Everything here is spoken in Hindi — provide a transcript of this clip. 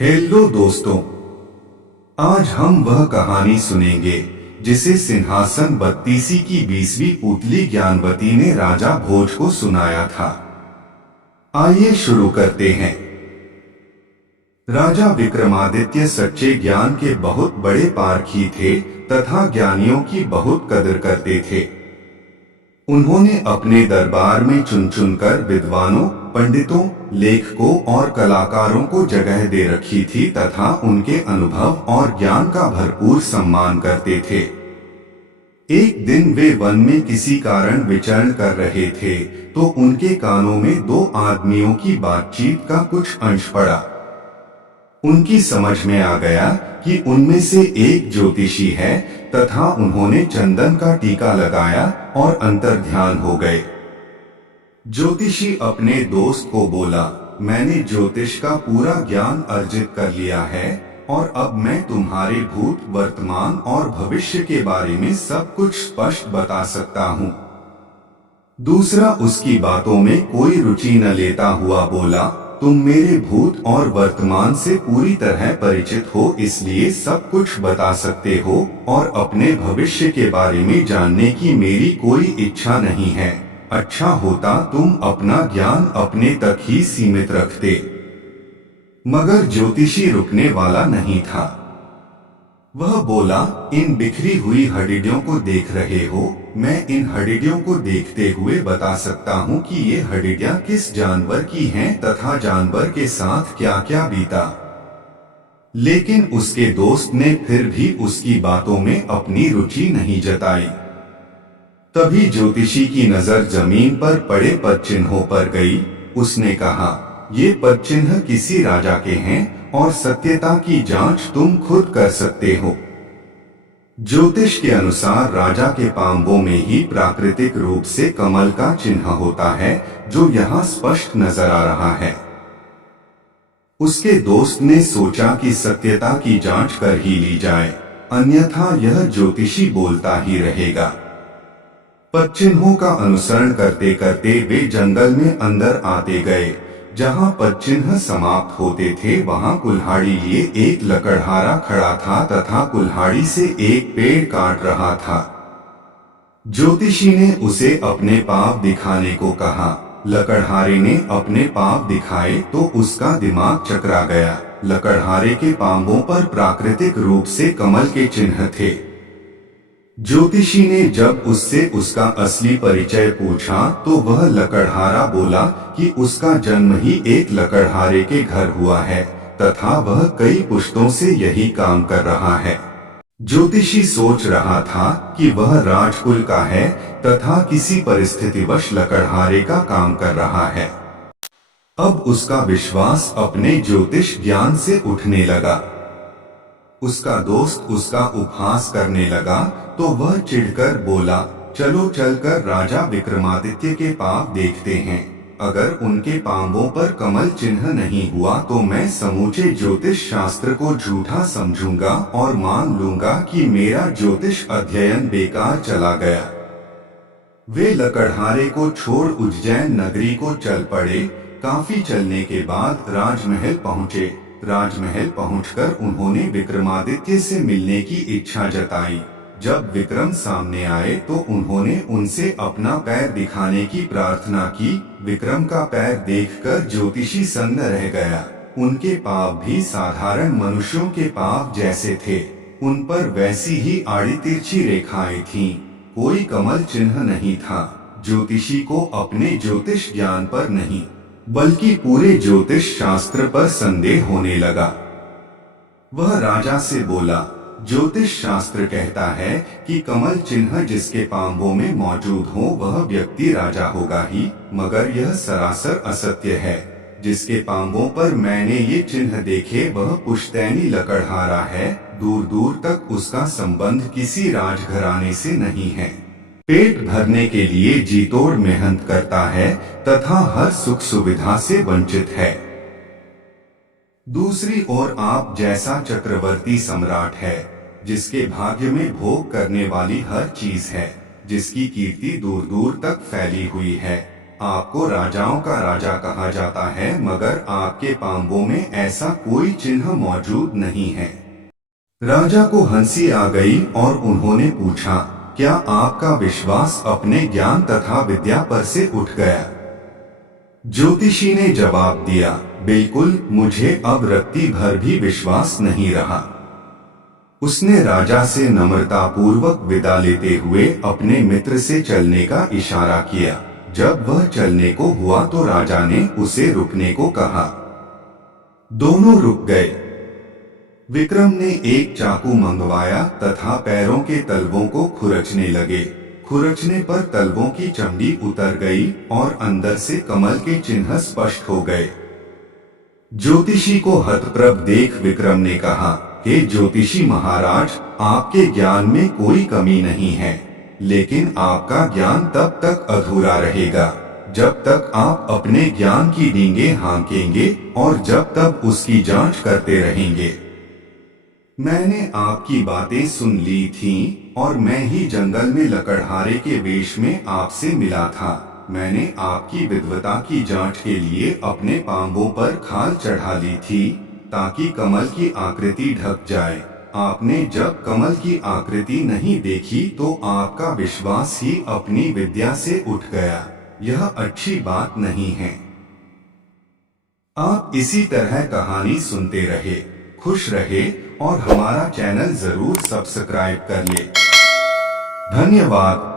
हेलो दोस्तों, आज हम वह कहानी सुनेंगे जिसे सिंहासन बत्तीसी की 20वीं पुतली ज्ञानवती ने राजा भोज को सुनाया था। आइए शुरू करते हैं। राजा विक्रमादित्य सच्चे ज्ञान के बहुत बड़े पारखी थे तथा ज्ञानियों की बहुत कदर करते थे। उन्होंने अपने दरबार में चुन चुनकर विद्वानों, पंडितों, लेखकों और कलाकारों को जगह दे रखी थी तथा उनके अनुभव और ज्ञान का भरपूर सम्मान करते थे। एक दिन वे वन में किसी कारण विचरण कर रहे थे तो उनके कानों में दो आदमियों की बातचीत का कुछ अंश पड़ा। उनकी समझ में आ गया कि उनमें से एक ज्योतिषी है तथा उन्होंने चंदन का टीका लगाया और अंतर्ध्यान हो गए। ज्योतिषी अपने दोस्त को बोला, मैंने ज्योतिष का पूरा ज्ञान अर्जित कर लिया है और अब मैं तुम्हारे भूत, वर्तमान और भविष्य के बारे में सब कुछ स्पष्ट बता सकता हूँ। दूसरा उसकी बातों में कोई रुचि न लेता हुआ बोला, तुम मेरे भूत और वर्तमान से पूरी तरह परिचित हो, इसलिए सब कुछ बता सकते हो और अपने भविष्य के बारे में जानने की मेरी कोई इच्छा नहीं है। अच्छा होता तुम अपना ज्ञान अपने तक ही सीमित रखते। मगर ज्योतिषी रुकने वाला नहीं था। वह बोला, इन बिखरी हुई हड्डियों को देख रहे हो, मैं इन हड्डियों को देखते हुए बता सकता हूँ कि ये हड्डियाँ किस जानवर की हैं तथा जानवर के साथ क्या क्या बीता। लेकिन उसके दोस्त ने फिर भी उसकी बातों में अपनी रुचि नहीं जताई। तभी ज्योतिषी की नजर जमीन पर पड़े पदचिन्हों पर गई। उसने कहा, ये पदचिन्ह किसी राजा के हैं और सत्यता की जांच तुम खुद कर सकते हो। ज्योतिष के अनुसार राजा के पांवों में ही प्राकृतिक रूप से कमल का चिन्ह होता है, जो यहाँ स्पष्ट नजर आ रहा है। उसके दोस्त ने सोचा कि सत्यता की जांच कर ही ली जाए, अन्यथा यह ज्योतिषी बोलता ही रहेगा। पदचिन्हों का अनुसरण करते करते वे जंगल में अंदर आते गए। जहाँ पदचिन्ह समाप्त होते थे वहाँ कुल्हाड़ी लिए एक लकड़हारा खड़ा था तथा कुल्हाड़ी से एक पेड़ काट रहा था। ज्योतिषी ने उसे अपने पांव दिखाने को कहा। लकड़हारे ने अपने पांव दिखाए तो उसका दिमाग चकरा गया। लकड़हारे के पांवों पर प्राकृतिक रूप से कमल के चिन्ह थे। ज्योतिषी ने जब उससे उसका असली परिचय पूछा तो वह लकड़हारा बोला कि उसका जन्म ही एक लकड़हारे के घर हुआ है तथा वह कई पुश्तों से यही काम कर रहा है। ज्योतिषी सोच रहा था कि वह राजकुल का है तथा किसी परिस्थितिवश लकड़हारे का काम कर रहा है। अब उसका विश्वास अपने ज्योतिष ज्ञान से उठने लगा। उसका दोस्त उसका उपहास करने लगा तो वह चिढ़कर बोला, चलो चलकर राजा विक्रमादित्य के पांव देखते हैं। अगर उनके पांवों पर कमल चिन्ह नहीं हुआ तो मैं समूचे ज्योतिष शास्त्र को झूठा समझूंगा और मान लूंगा कि मेरा ज्योतिष अध्ययन बेकार चला गया। वे लकड़हारे को छोड़ उज्जैन नगरी को चल पड़े। काफी चलने के बाद राजमहल पहुँचे। राजमहल पहुंचकर उन्होंने विक्रमादित्य से मिलने की इच्छा जताई। जब विक्रम सामने आए तो उन्होंने उनसे अपना पैर दिखाने की प्रार्थना की। विक्रम का पैर देखकर ज्योतिषी सन्न रह गया। उनके पांव भी साधारण मनुष्यों के पांव जैसे थे। उन पर वैसी ही आड़ी तिरछी रेखाएं थीं। कोई कमल चिन्ह नहीं था। ज्योतिषी को अपने ज्योतिष ज्ञान पर नहीं बल्कि पूरे ज्योतिष शास्त्र पर संदेह होने लगा। वह राजा से बोला, ज्योतिष शास्त्र कहता है कि कमल चिन्ह जिसके पांवों में मौजूद हो वह व्यक्ति राजा होगा ही, मगर यह सरासर असत्य है। जिसके पांवों पर मैंने ये चिन्ह देखे वह पुश्तैनी लकड़हारा है। दूर दूर तक उसका संबंध किसी राजघराने से नहीं है। पेट भरने के लिए जीतोड़ मेहनत करता है तथा हर सुख सुविधा से वंचित है। दूसरी ओर आप जैसा चक्रवर्ती सम्राट है, जिसके भाग्य में भोग करने वाली हर चीज है, जिसकी कीर्ति दूर दूर तक फैली हुई है। आपको राजाओं का राजा कहा जाता है, मगर आपके पांवों में ऐसा कोई चिन्ह मौजूद नहीं है। राजा को हंसी आ गई और उन्होंने पूछा, क्या आपका विश्वास अपने ज्ञान तथा विद्या पर से उठ गया? ज्योतिषी ने जवाब दिया, बिल्कुल, मुझे अब रत्ती भर भी विश्वास नहीं रहा। उसने राजा से नम्रतापूर्वक विदा लेते हुए अपने मित्र से चलने का इशारा किया। जब वह चलने को हुआ तो राजा ने उसे रुकने को कहा। दोनों रुक गए। विक्रम ने एक चाकू मंगवाया तथा पैरों के तलवों को खुरचने लगे। खुरचने पर तलवों की चमड़ी उतर गई और अंदर से कमल के चिन्ह स्पष्ट हो गए। ज्योतिषी को हतप्रभ देख विक्रम ने कहा, हे ज्योतिषी महाराज, आपके ज्ञान में कोई कमी नहीं है, लेकिन आपका ज्ञान तब तक अधूरा रहेगा जब तक आप अपने ज्ञान की डींगे हाँकेंगे और जब तक उसकी जांच करते रहेंगे। मैंने आपकी बातें सुन ली थीं और मैं ही जंगल में लकड़हारे के वेश में आपसे मिला था। मैंने आपकी विद्वता की जांच के लिए अपने पांवों पर खाल चढ़ा ली थी ताकि कमल की आकृति ढक जाए। आपने जब कमल की आकृति नहीं देखी तो आपका विश्वास ही अपनी विद्या से उठ गया। यह अच्छी बात नहीं है। आप इसी तरह कहानी सुनते रहे, खुश रहे और हमारा चैनल जरूर सब्सक्राइब कर ले। धन्यवाद।